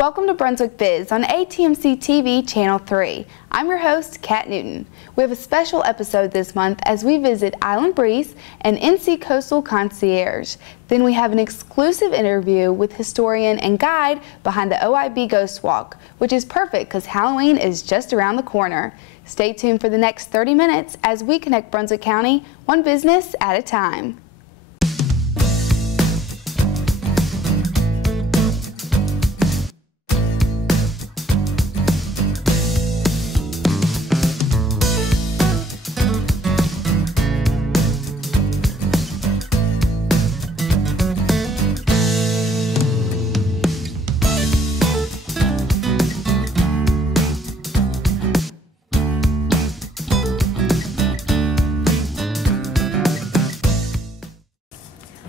Welcome to Brunswick Biz on ATMC TV Channel 3. I'm your host, Kat Newton. We have a special episode this month as we visit Island Breeze and NC Coastal Concierge. Then we have an exclusive interview with historian and guide behind the OIB Ghost Walk, which is perfect because Halloween is just around the corner. Stay tuned for the next 30 minutes as we connect Brunswick County one business at a time.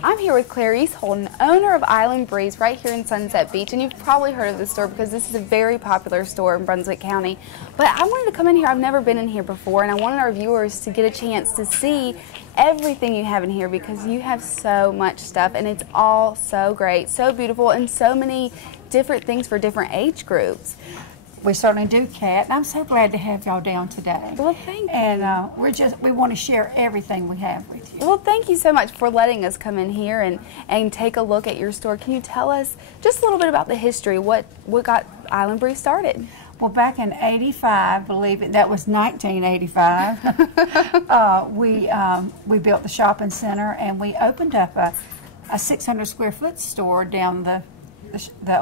I'm here with Clarice Holden, owner of Island Breeze right here in Sunset Beach, and you've probably heard of this store because this is a very popular store in Brunswick County. But I wanted to come in here, I've never been in here before, and I wanted our viewers to get a chance to see everything you have in here because you have so much stuff and it's all so great, so beautiful, and so many different things for different age groups. We certainly do, Kat, and I'm so glad to have y'all down today. Well, thank you. And we want to share everything we have with you. Well, thank you so much for letting us come in here and take a look at your store. Can you tell us just a little bit about the history? What got Island Breeze started? Well, back in '85, believe it, that was 1985, we built the shopping center and we opened up a 600 square foot store down the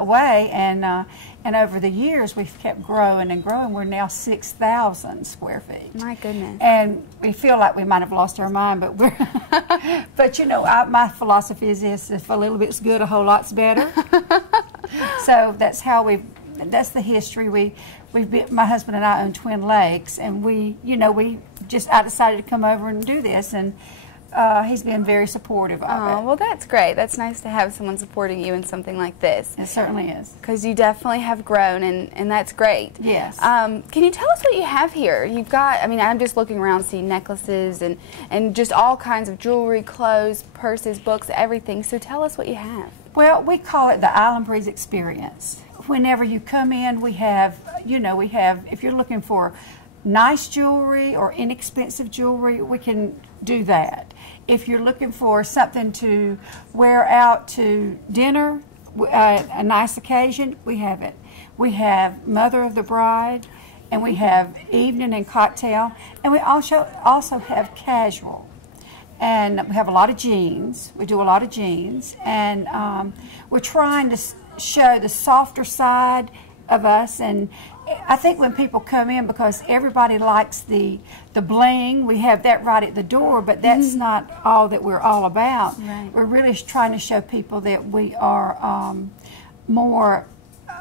way, and over the years we've kept growing and growing. We're now 6,000 square feet. My goodness! And we feel like we might have lost our mind, but we're. But you know, my philosophy is this: if a little bit's good, a whole lot's better. So that's how that's the history. My husband and I own Twin Lakes, and I decided to come over and do this, and he's been very supportive of it. Well, that's great. That's nice to have someone supporting you in something like this. It certainly is. Because you definitely have grown, and that's great. Yes. Can you tell us what you have here? You've got, I mean, I'm just looking around seeing necklaces and just all kinds of jewelry, clothes, purses, books, everything. So tell us what you have. Well, we call it the Island Breeze experience. Whenever you come in, we have, if you're looking for nice jewelry or inexpensive jewelry, we can do that. If you're looking for something to wear out to dinner, a nice occasion, we have it. We have Mother of the Bride, and we have evening and cocktail, and we also have casual. And we have a lot of jeans. We do a lot of jeans, and we're trying to show the softer side of us. And I think when people come in, because everybody likes the bling, we have that right at the door, but that's not all that we're all about. Right. We're really trying to show people that we are we're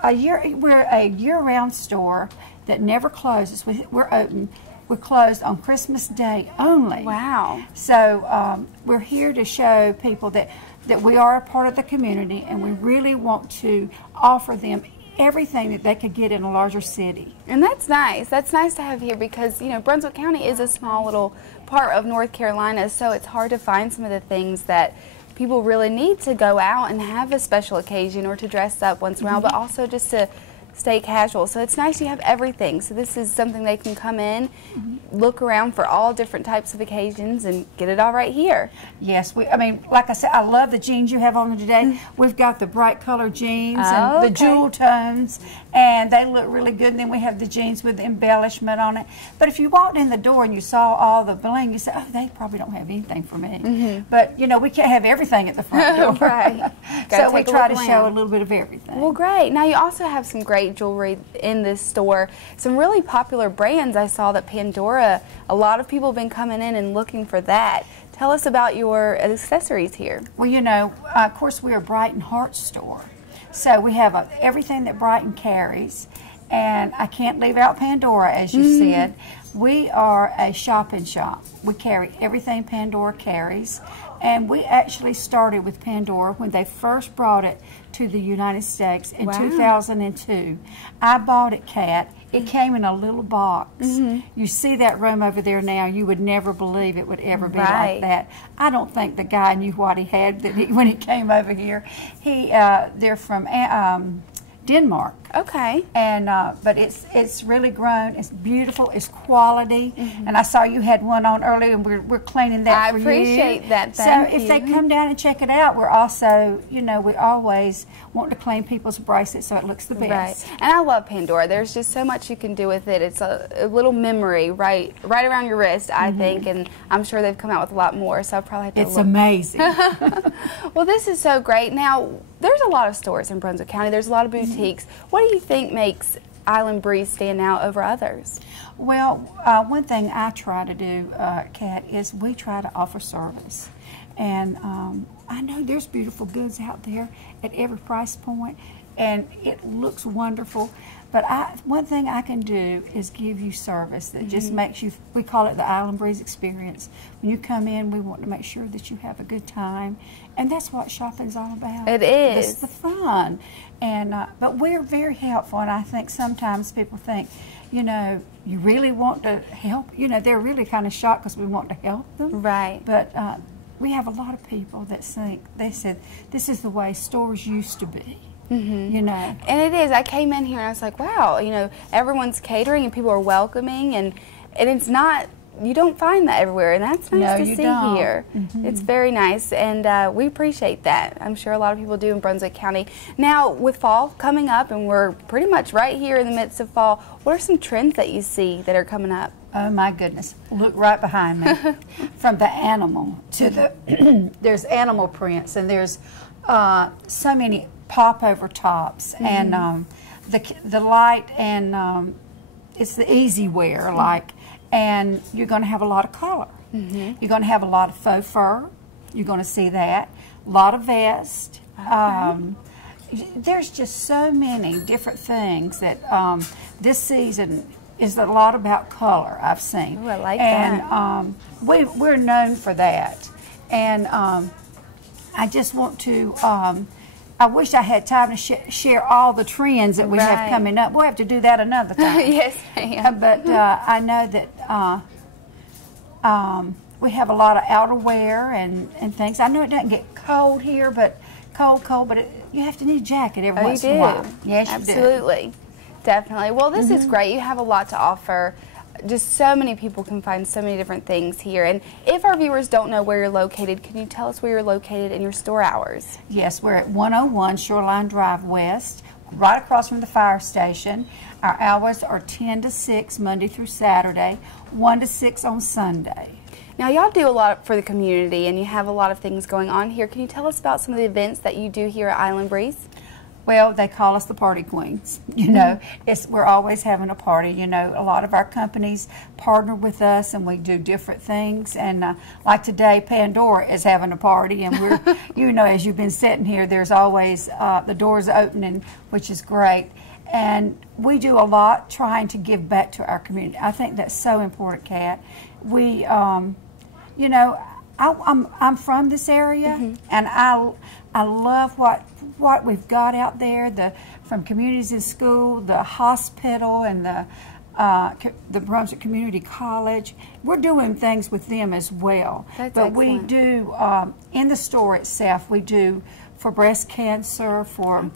a year-round store that never closes. We're open. We're closed on Christmas Day only. Wow. So we're here to show people that we are a part of the community, and we really want to offer them everything that they could get in a larger city. And that's nice. That's nice to have here because, Brunswick County is a small little part of North Carolina, so it's hard to find some of the things that people really need to go out and have a special occasion or to dress up once in a while, but also just to stay casual. So it's nice you have everything. So this is something they can come in, look around for all different types of occasions and get it all right here. Yes, like I said, I love the jeans you have on today. We've got the bright colored jeans and the jewel tones, and they look really good. And then we have the jeans with the embellishment on it. But if you walked in the door and you saw all the bling, you say, oh, they probably don't have anything for me. But, we can't have everything at the front door. Right. So we try to show a little bit of everything. Well, great. Now you also have some great jewelry in this store. Some really popular brands. I saw that Pandora, a lot of people have been coming in and looking for that. Tell us about your accessories here. Well, of course, we're a Brighton Heart store. So we have everything that Brighton carries. And I can't leave out Pandora, as you said. We are a shop-in-shop. We carry everything Pandora carries. And we actually started with Pandora when they first brought it to the United States in 2002. I bought it, Kat. It came in a little box. You see that room over there now, you would never believe it would ever be like that. I don't think the guy knew what he had when he came over here. They're from Denmark. Okay. And but it's really grown. It's beautiful. It's quality. And I saw you had one on earlier, and we're cleaning that for you. I appreciate that. Thank you. If they come down and check it out, we're also, you know, we always want to clean people's bracelets so it looks the best. Right. And I love Pandora. There's just so much you can do with it. It's a little memory right around your wrist, I think, and I'm sure they've come out with a lot more. So I probably have to. It's amazing. Well, this is so great. Now, there's a lot of stores in Brunswick County. There's a lot of boutiques. What do you think makes Island Breeze stand out over others? Well, one thing I try to do, Kat, is we try to offer service. And I know there's beautiful goods out there at every price point, and it looks wonderful. But one thing I can do is give you service that just makes you, we call it the Island Breeze experience. When you come in, we want to make sure that you have a good time. And that's what shopping's all about. It is. It's the fun. And but we're very helpful, and I think sometimes people think, you know, you really want to help. You know, they're really kind of shocked because we want to help them. Right. But we have a lot of people that think, they said, this is the way stores used to be. You know. And it is. I came in here and I was like, wow, you know, everyone's catering and people are welcoming, and it's not, you don't find that everywhere, and that's nice to see here. It's very nice, and we appreciate that. I'm sure a lot of people do in Brunswick County. Now, with fall coming up, and we're pretty much right here in the midst of fall, what are some trends that you see that are coming up? Oh my goodness, look right behind me. From the animal to the, there's animal prints, and there's so many pop over tops, and the light, and it's the easy wear, like, and you're going to have a lot of color. You're going to have a lot of faux fur. You're going to see that. A lot of vest. There's just so many different things that this season is a lot about color, I've seen. Ooh, I like that. And we're known for that. And I just want to, I wish I had time to share all the trends that we have coming up. We'll have to do that another time. Yes, ma'am. But I know that we have a lot of outerwear and things. I know it doesn't get cold here, but you have to need a jacket every once in a while. Yes, you do. Absolutely. Definitely. Well, this is great. You have a lot to offer. Just so many people can find so many different things here. And if our viewers don't know where you're located, can you tell us where you're located and your store hours? Yes, we're at 101 Shoreline Drive West, right across from the fire station. Our hours are 10 to 6 Monday through Saturday, 1 to 6 on Sunday. Now, y'all do a lot for the community, and you have a lot of things going on here. Can you tell us about some of the events that you do here at Island Breeze? Well, they call us the party queens. You know, we're always having a party. You know, a lot of our companies partner with us, and we do different things. And like today, Pandora is having a party, and we're, you know, as you've been sitting here, there's always the doors opening, which is great. And we do a lot trying to give back to our community. I think that's so important, Kat. We, you know, I'm from this area, and I love what we've got out there, from communities in school, the hospital, and the Brunswick Community College. We're doing things with them as well. That's but excellent. We do, in the store itself, we do for breast cancer, for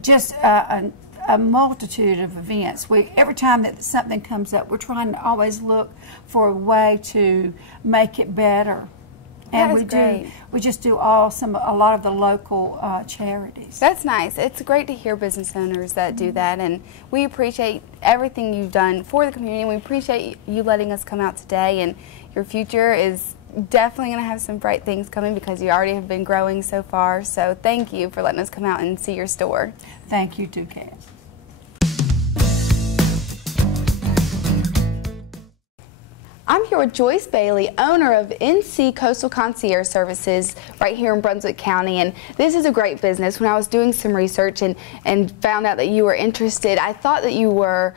just a multitude of events. Every time that something comes up, we're trying to always look for a way to make it better. And we just do a lot of the local charities. That's nice. It's great to hear business owners that do that, and we appreciate everything you've done for the community. We appreciate you letting us come out today, and your future is definitely going to have some bright things coming because you already have been growing so far. So thank you for letting us come out and see your store. Thank you too, Kat. I'm here with Joyce Bailey, owner of NC Coastal Concierge Services right here in Brunswick County, and this is a great business. When I was doing some research and found out that you were interested, I thought that you were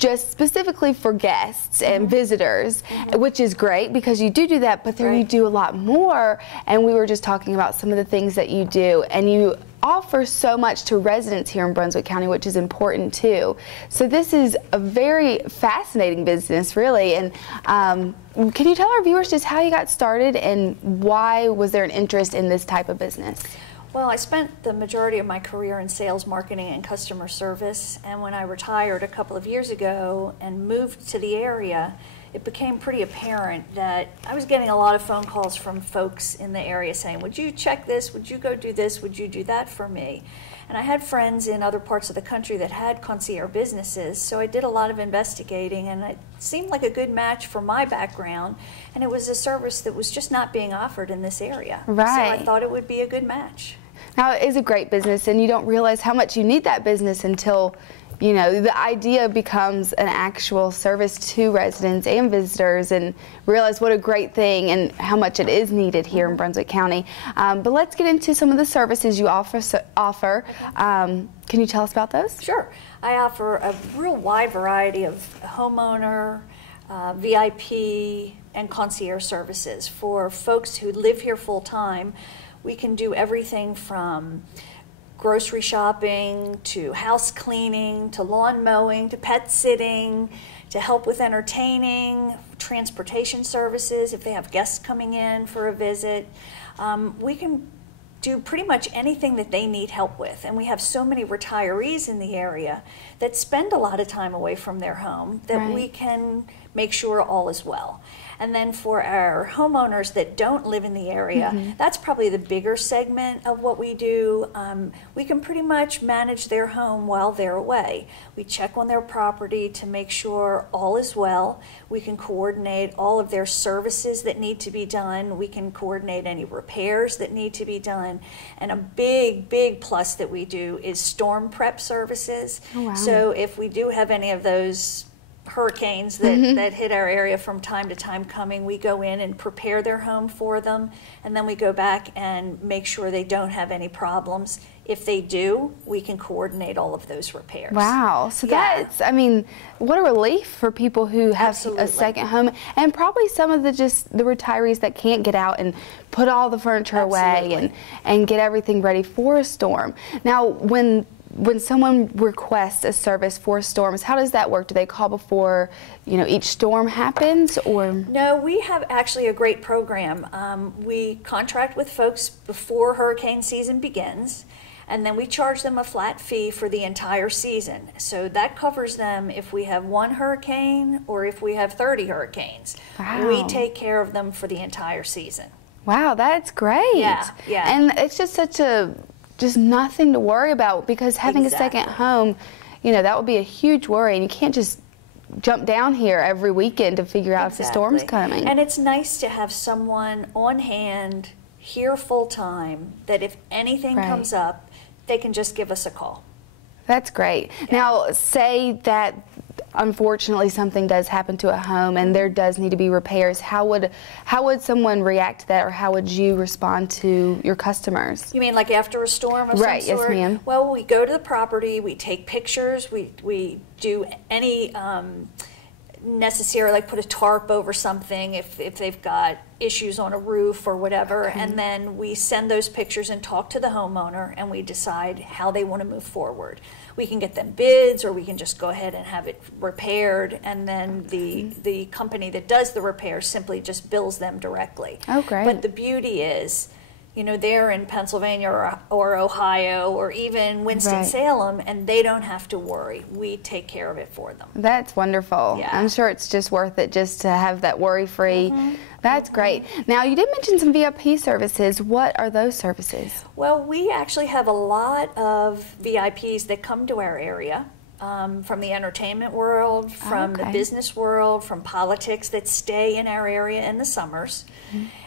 just specifically for guests and visitors, which is great because you do that, but there you do a lot more, and we were just talking about some of the things that you do, and you offer so much to residents here in Brunswick County, which is important too. So this is a very fascinating business, really, and can you tell our viewers just how you got started and why was there an interest in this type of business? Well, I spent the majority of my career in sales, marketing, and customer service, and when I retired a couple of years ago and moved to the area, it became pretty apparent that I was getting a lot of phone calls from folks in the area saying, would you check this, would you go do this, would you do that for me? And I had friends in other parts of the country that had concierge businesses, so I did a lot of investigating, and it seemed like a good match for my background, and it was a service that was just not being offered in this area. Right. So I thought it would be a good match. Now, it is a great business, and you don't realize how much you need that business until, you know, the idea becomes an actual service to residents and visitors, and realize what a great thing and how much it is needed here in Brunswick County. But let's get into some of the services you offer. Can you tell us about those? Sure. I offer a real wide variety of homeowner, VIP, and concierge services. For folks who live here full time, we can do everything from grocery shopping, to house cleaning, to lawn mowing, to pet sitting, to help with entertaining, transportation services if they have guests coming in for a visit. We can do pretty much anything that they need help with. And we have so many retirees in the area that spend a lot of time away from their home that Right. we can make sure all is well. And then for our homeowners that don't live in the area, that's probably the bigger segment of what we do. We can pretty much manage their home while they're away. We check on their property to make sure all is well. We can coordinate all of their services that need to be done. We can coordinate any repairs that need to be done. And a big, big plus that we do is storm prep services. Oh, wow. So if we do have any of those hurricanes that, that hit our area from time to time coming, we go in and prepare their home for them, and then we go back and make sure they don't have any problems. If they do, we can coordinate all of those repairs. Wow. So Yeah. that's, I mean, what a relief for people who have Absolutely. a second home, and probably some of the retirees that can't get out and put all the furniture away Absolutely. and get everything ready for a storm. Now, when someone requests a service for storms, how does that work? Do they call before, you know, each storm happens, or? No, we have actually a great program. We contract with folks before hurricane season begins, and then we charge them a flat fee for the entire season. So that covers them if we have one hurricane or if we have 30 hurricanes. Wow. We take care of them for the entire season. Wow, that's great. Yeah, yeah. And it's just just nothing to worry about, because having Exactly. a second home, you know, that would be a huge worry, and you can't just jump down here every weekend to figure out if the storm's Exactly. coming. And it's nice to have someone on hand here full time that if anything Right. comes up, they can just give us a call. That's great. Now, say that unfortunately something does happen to a home and there does need to be repairs. How would someone react to that, or how would you respond to your customers? You mean like after a storm of Right, some yes, sort? ma'am. Well, we go to the property, we take pictures, we do any necessary, like put a tarp over something if they've got issues on a roof or whatever, and then we send those pictures and talk to the homeowner, and we decide how they want to move forward. We can get them bids, or we can just go ahead and have it repaired, and then the company that does the repair simply just bills them directly. Oh, great. But the beauty is, you know, they're in Pennsylvania or Ohio or even Winston-Salem, and they don't have to worry. We take care of it for them. That's wonderful. Yeah. I'm sure it's just worth it just to have that worry-free. That's great. Now, you did mention some VIP services. What are those services? Well, we actually have a lot of VIPs that come to our area. From the entertainment world, from the Okay. business world, from politics, that stay in our area in the summers.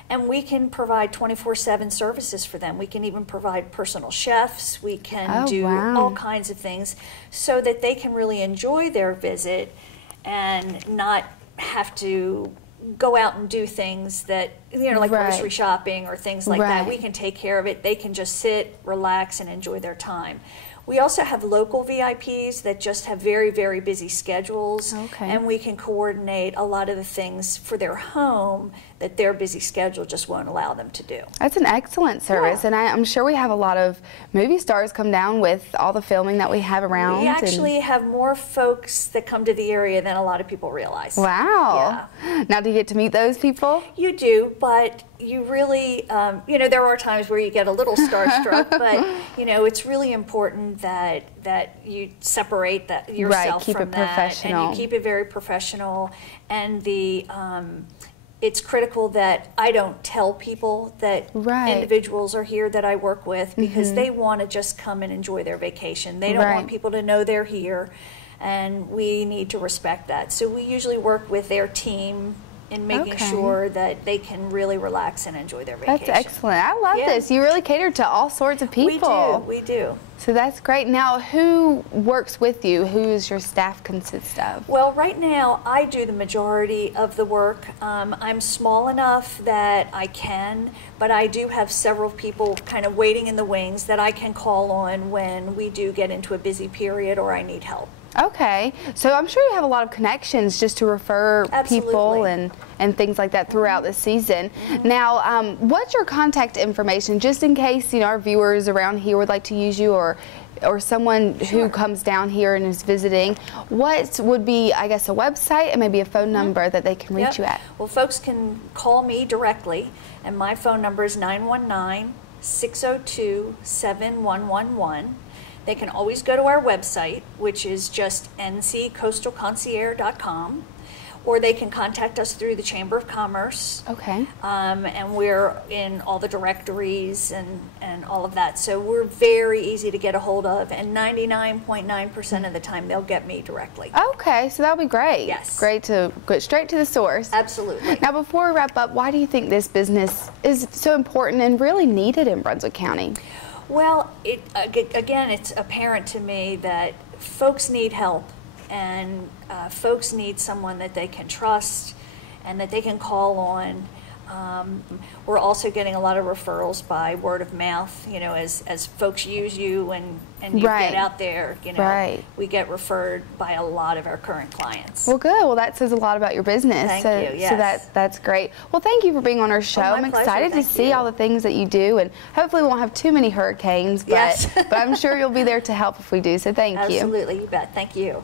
And we can provide 24/7 services for them. We can even provide personal chefs. We can do wow. all kinds of things so that they can really enjoy their visit and not have to go out and do things that, you know, like Right. grocery shopping or things like that. Right. We can take care of it. They can just sit, relax, and enjoy their time. We also have local VIPs that just have very, very busy schedules, Okay. and we can coordinate a lot of the things for their home that their busy schedule just won't allow them to do. That's an excellent service, Yeah. and I'm sure we have a lot of movie stars come down with all the filming that we have around. We and- actually have more folks that come to the area than a lot of people realize. Wow. Now, do you get to meet those people? You do. but you really, you know, there are times where you get a little starstruck, but you know, it's really important that you separate that yourself keep from it that, professional. and you keep it very professional. And it's critical that I don't tell people that individuals are here that I work with, because they want to just come and enjoy their vacation. They don't want people to know they're here, and we need to respect that. So we usually work with their team in making sure that they can really relax and enjoy their vacation. That's excellent. I love this. You really cater to all sorts of people. We do. So that's great. Now, who works with you? Who is your staff consist of? Well, right now, I do the majority of the work. I'm small enough that I can, but I do have several people kind of waiting in the wings that I can call on when we do get into a busy period or I need help. Okay, so I'm sure you have a lot of connections just to refer people and things like that throughout the season. Now, what's your contact information, just in case, you know, our viewers around here would like to use you, or someone who comes down here and is visiting? What would be, I guess, a website and maybe a phone number that they can reach you at? Well, folks can call me directly, and my phone number is 919-602-7111. They can always go to our website, which is just nccoastalconcierge.com, or they can contact us through the Chamber of Commerce. Okay. And we're in all the directories and all of that. So we're very easy to get a hold of, and 99.9% of the time they'll get me directly. Okay, so that'll be great. Yes. Great to get straight to the source. Absolutely. Now, before we wrap up, why do you think this business is so important and really needed in Brunswick County? Well, again, it's apparent to me that folks need help, and folks need someone that they can trust and that they can call on. We're also getting a lot of referrals by word of mouth, you know, as folks use you and you get out there, you know, we get referred by a lot of our current clients. Well, good. Well, that says a lot about your business. Thank you, yes. So that's great. Well, thank you for being on our show. I'm excited to see all the things that you do, and hopefully we won't have too many hurricanes, but, but I'm sure you'll be there to help if we do, so thank you. Absolutely, you bet. Thank you.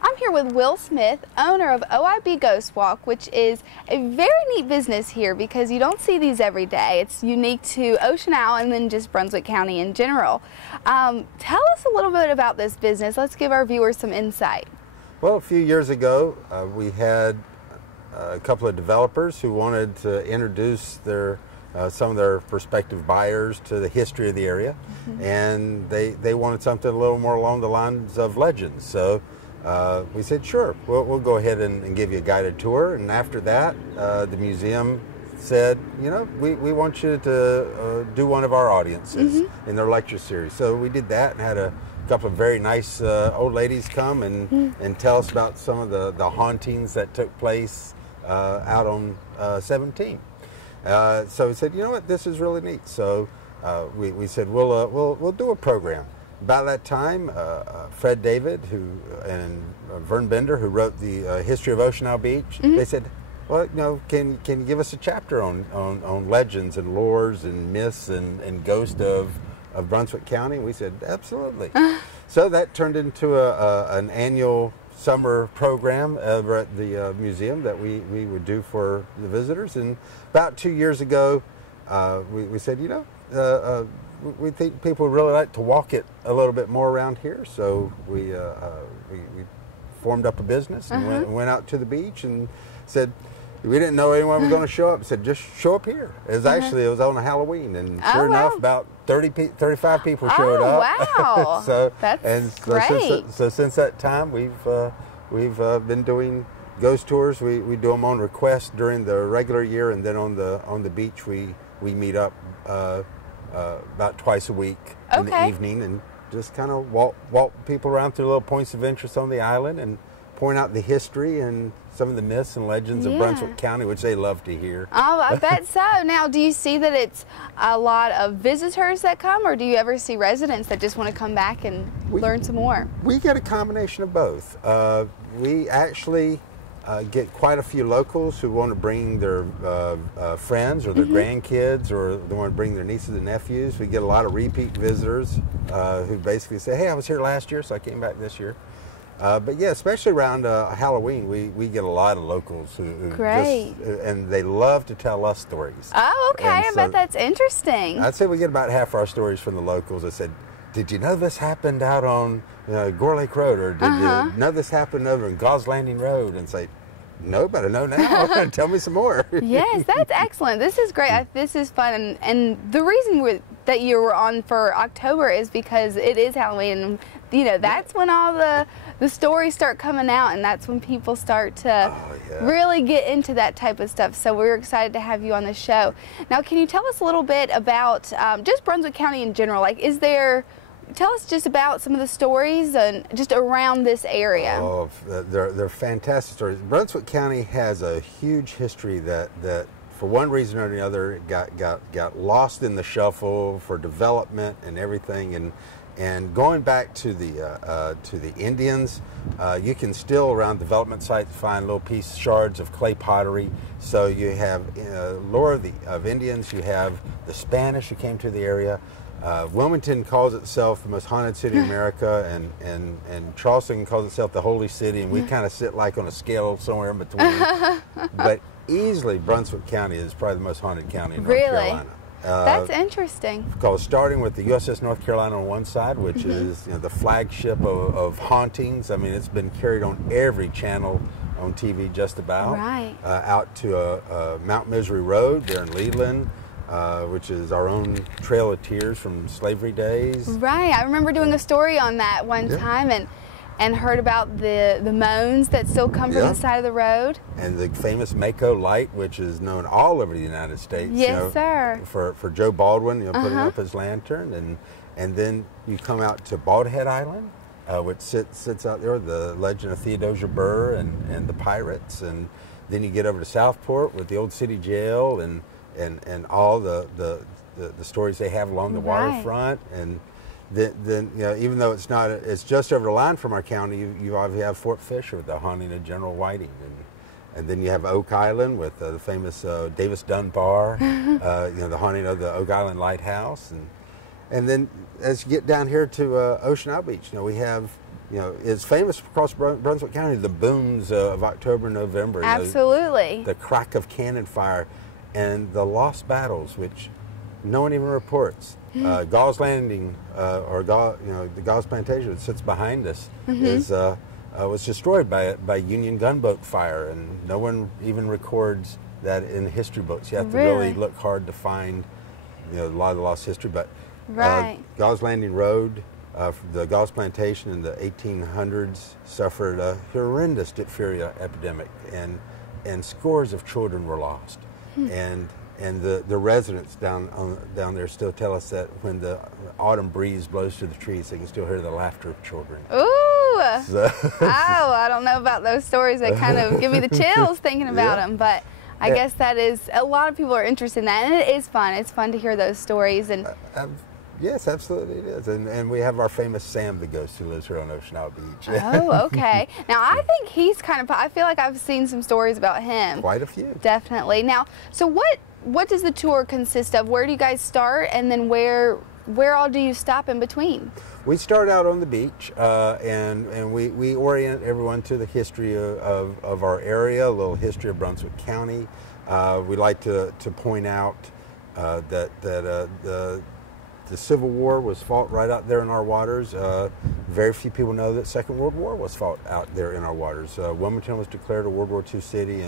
I'm here with Will Smith, owner of OIB Ghost Walk, which is a very neat business here because you don't see these every day. It's unique to Ocean Island and just Brunswick County in general. Tell us a little bit about this business. Let's give our viewers some insight. Well, a few years ago, we had a couple of developers who wanted to introduce their some of their prospective buyers to the history of the area, and they wanted something a little more along the lines of legends. So we said, sure, we'll go ahead and give you a guided tour. And after that, the museum said, you know, we want you to do one of our audiences in their lecture series. So we did that and had a couple of very nice old ladies come and tell us about some of the hauntings that took place out on 17. So we said, you know what, this is really neat. So we said, we'll do a program. About that time, Fred David and Vern Bender, who wrote the history of Ocean Isle Beach, they said, well, you know, can you give us a chapter on legends and lores and myths and ghosts of Brunswick County? And we said, absolutely. So that turned into an annual summer program over at the museum that we would do for the visitors. And about 2 years ago, we said, you know, we think people would really like to walk it a little bit more around here, so we formed up a business and went out to the beach and said, we didn't know anyone was going to show up. Said, just show up here. It was actually, it was on Halloween, and sure enough, about 35 people showed up. Wow. So that's great. So since that time, we've been doing ghost tours. We do them on request during the regular year, and then on the beach we meet up about twice a week in the evening, and just kind of walk people around through little points of interest on the island and point out the history and some of the myths and legends of Brunswick County, which they love to hear. Oh, I bet so. Now, do you see that it's a lot of visitors that come, or do you ever see residents that just want to come back and learn some more? We get a combination of both. We actually get quite a few locals who want to bring their friends or their grandkids, or they want to bring their nieces and nephews. We get a lot of repeat visitors who basically say, hey, I was here last year, so I came back this year. But yeah, especially around Halloween, we get a lot of locals who Great. and they love to tell us stories. Oh, okay. And I bet that's interesting. I'd say we get about half our stories from the locals that said, did you know this happened out on Gore Lake Road? Or did you know this happened over in Gauze Landing Road? And say, no, but I know now. Tell me some more. Yes, that's excellent. This is great. This is fun. And the reason that you were on for October is because it is Halloween. And, you know, that's when all the stories start coming out, and that's when people start to really get into that type of stuff. So we're excited to have you on the show. Now, can you tell us a little bit about just Brunswick County in general? Like, tell us just about some of the stories and just around this area. Oh, they're fantastic stories. Brunswick County has a huge history that for one reason or another got lost in the shuffle for development and everything. And going back to the Indians, you can still around development sites find little shards of clay pottery. So you have lore of Indians. You have the Spanish who came to the area. Wilmington calls itself the most haunted city in America, and Charleston calls itself the Holy City, and we kind of sit like on a scale somewhere in between. But easily, Brunswick County is probably the most haunted county in North Carolina. That's interesting. Because starting with the USS North Carolina on one side, which is the flagship of hauntings. I mean, it's been carried on every channel on TV just about. Right. Out to Mount Misery Road there in Leland. Which is our own Trail of Tears from slavery days. Right. I remember doing a story on that one time and heard about the moans that still come from the side of the road. And the famous Mako light, which is known all over the United States. Yes, sir. For Joe Baldwin, putting up his lantern. And then you come out to Bald Head Island, which sits out there with the legend of Theodosia Burr and the pirates. And then you get over to Southport with the old city jail and all the stories they have along the waterfront, and then even though it's just over the line from our county, you obviously have Fort Fisher with the haunting of General Whiting, and then you have Oak Island with the famous Davis Dunbar, the haunting of the Oak Island Lighthouse, and then as you get down here to Ocean Isle Beach, we have. It's famous across Brunswick County, the booms of October, November. Absolutely. The crack of cannon fire. And the lost battles, which no one even reports. Gauze Landing, the Gauze Plantation that sits behind us, was destroyed by Union gunboat fire, and no one even records that in history books. You have to really look hard to find, a lot of the lost history. But Gauze Landing Road, the Gauze Plantation in the 1800s suffered a horrendous diphtheria epidemic, and scores of children were lost. And the residents down there still tell us that when the autumn breeze blows through the trees, they can still hear the laughter of children. Ooh! I don't know about those stories. They kind of give me the chills thinking about them. But I guess that is, a lot of people are interested in that, and it is fun. It's fun to hear those stories. And yes, absolutely it is. And we have our famous Sam the Ghost who lives here on Ocean Isle Beach. Oh, okay. Now, I think he's I feel like I've seen some stories about him. Quite a few. Definitely. Now, so what does the tour consist of? Where do you guys start, and then where all do you stop in between? We start out on the beach, and we orient everyone to the history of our area, a little history of Brunswick County. We like to point out that the Civil War was fought right out there in our waters. Very few people know that Second World War was fought out there in our waters. Wilmington was declared a World War II city,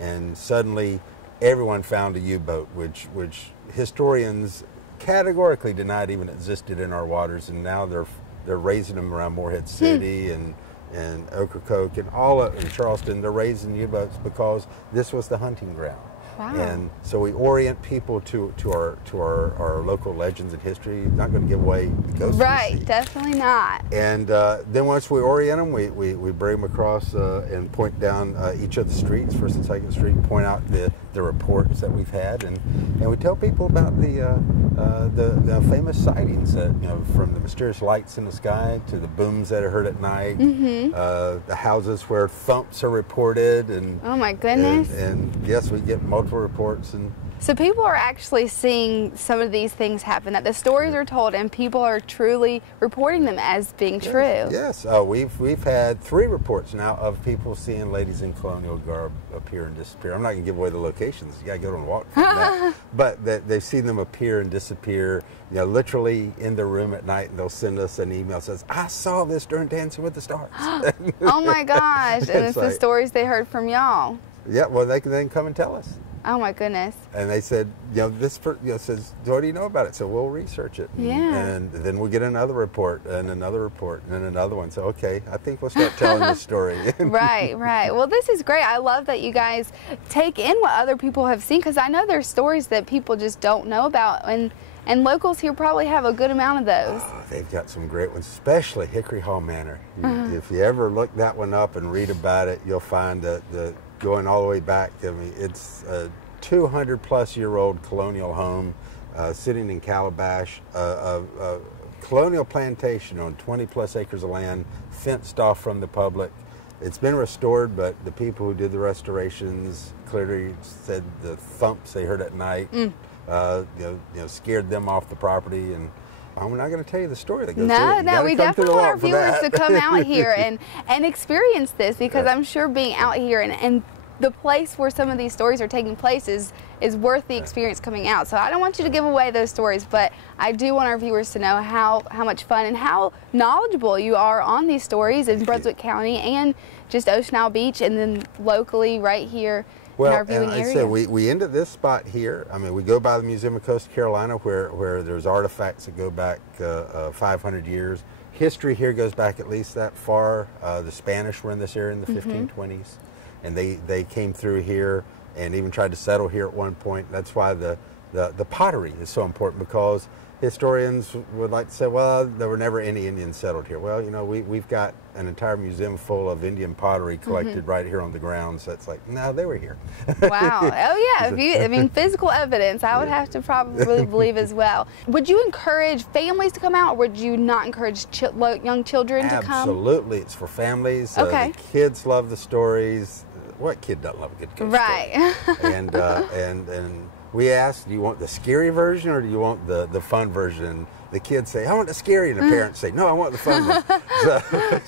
and suddenly everyone found a U-boat, which historians categorically denied even existed in our waters, and now they're raising them around Morehead City and Ocracoke and in Charleston. They're raising U-boats because this was the hunting ground. Wow. And so we orient people to our local legends and history. Not going to give away the ghost. Right, definitely not. And then once we orient them, we bring them across and point down each of the streets, First and Second Street, and point out the reports that we've had, and we tell people about the famous sightings that from the mysterious lights in the sky to the booms that are heard at night, the houses where thumps are reported, and oh my goodness, and yes, we get multiple reports, and So people are actually seeing some of these things happen, that the stories are told and people are truly reporting them as being true. Yes, we've had 3 reports now of people seeing ladies in colonial garb appear and disappear. I'm not going to give away the locations. You got to go and walk from that. But they've seen them appear and disappear, you know, literally in their room at night, and they'll send us an email that says, I saw this during Dancing with the Stars. Oh my gosh, and it's like, the stories they heard from y'all. Yeah, well, they can then come and tell us. Oh my goodness. And they said, you know, this says, what do you know about it? So we'll research it. Yeah. And then we'll get another report and another report and then another one. So, okay, I think we'll start telling this story. Right, right. Well, this is great. I love that you guys take in what other people have seen, because I know there's stories that people just don't know about. And locals here probably have a good amount of those. Oh, they've got some great ones, especially Hickory Hall Manor. If you ever look that one up and read about it, you'll find that going all the way back, I mean, it's a 200-plus-year-old colonial home sitting in Calabash, a colonial plantation on 20-plus acres of land, fenced off from the public. It's been restored, but the people who did the restorations clearly said the thumps they heard at night scared them off the property. And I'm not going to tell you the story that goes through it. No, we definitely want our viewers to come out here and experience this, because I'm sure being out here and the place where some of these stories are taking place is worth the experience coming out. So I don't want you to give away those stories, but I do want our viewers to know how much fun and how knowledgeable you are on these stories in Brunswick County and just Ocean Isle Beach, and then locally right here in our viewing area. I said we end at this spot here. I mean, we go by the Museum of Coastal Carolina where there's artifacts that go back 500 years. History here goes back at least that far. The Spanish were in this area in the 1520s. And they came through here and even tried to settle here at one point. That's why the pottery is so important, because historians would like to say, well, there were never any Indians settled here. Well, you know, we've got an entire museum full of Indian pottery collected right here on the grounds. So it's like, no, they were here. Wow. Oh yeah. I mean, physical evidence, I would have to probably believe as well. Would you encourage families to come out, or would you not encourage young children to come? Absolutely. It's for families. Okay. The kids love the stories. What kid doesn't love a good ghost story? And we asked, do you want the scary version or do you want the fun version? The kids say, I want the scary, and the parents say, no, I want the fun one.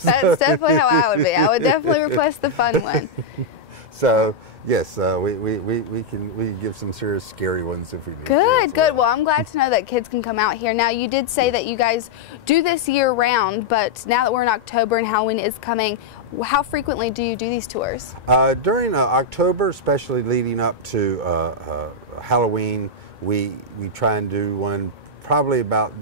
That's definitely how I would be. I would definitely request the fun one. So yes, we can give some serious scary ones if we need to. Good. Well, I'm glad to know that kids can come out here. Now, you did say that you guys do this year round, but now that we're in October and Halloween is coming, how frequently do you do these tours? During October, especially leading up to Halloween, we try and do one probably about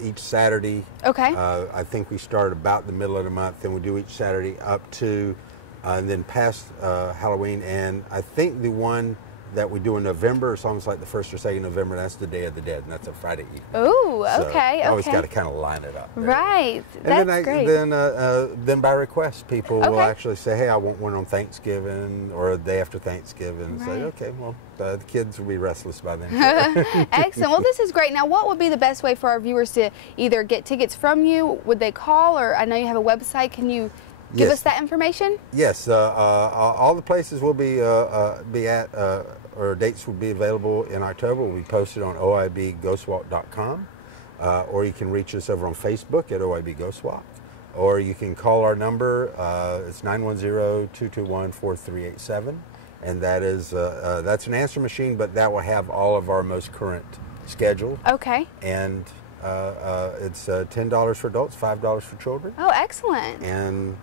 each Saturday. Okay. I think we start about the middle of the month, and we do each Saturday up to and then past Halloween. And I think the one that we do in November is almost like the 1st or 2nd November. That's the Day of the Dead, and that's a Friday evening. Oh, okay. So I always got to kind of line it up there. Right. That's great. Then by request, people will Okay. actually say, hey, I want one on Thanksgiving or a day after Thanksgiving. Right. Say, okay, well, the kids will be restless by then. Excellent. Well, this is great. Now, what would be the best way for our viewers to either get tickets from you? Would they call, or I know you have a website. Can you give us that information? Yes. All the places will be at, or dates will be available in October, will be posted on oibghostwalk.com, or you can reach us over on Facebook at OIB Ghost Walk, or you can call our number. It's 910-221-4387, and that is that's an answer machine, but that will have all of our most current schedule. Okay. And it's $10 for adults, $5 for children. Oh, excellent. And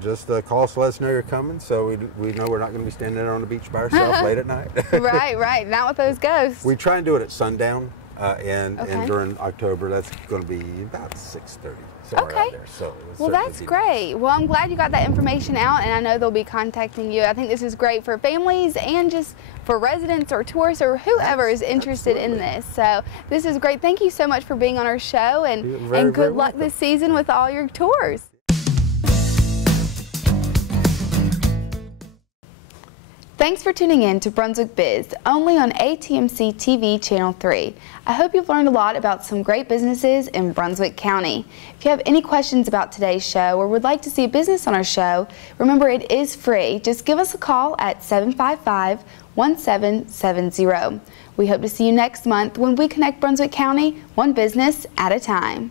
just call us to let us know you're coming, so we know we're not going to be standing there on the beach by ourselves late at night. Right. Not with those ghosts. We try and do it at sundown, and during October, that's going to be about 6:30, somewhere out there. So well, that's great. Well, I'm glad you got that information out, and I know they'll be contacting you. I think this is great for families and just for residents or tourists or whoever is interested in this. So this is great. Thank you so much for being on our show, and good luck this season with all your tours. Thanks for tuning in to Brunswick Biz, only on ATMC TV Channel 3. I hope you've learned a lot about some great businesses in Brunswick County. If you have any questions about today's show or would like to see a business on our show, remember it is free. Just give us a call at 755-1770. We hope to see you next month when we connect Brunswick County one business at a time.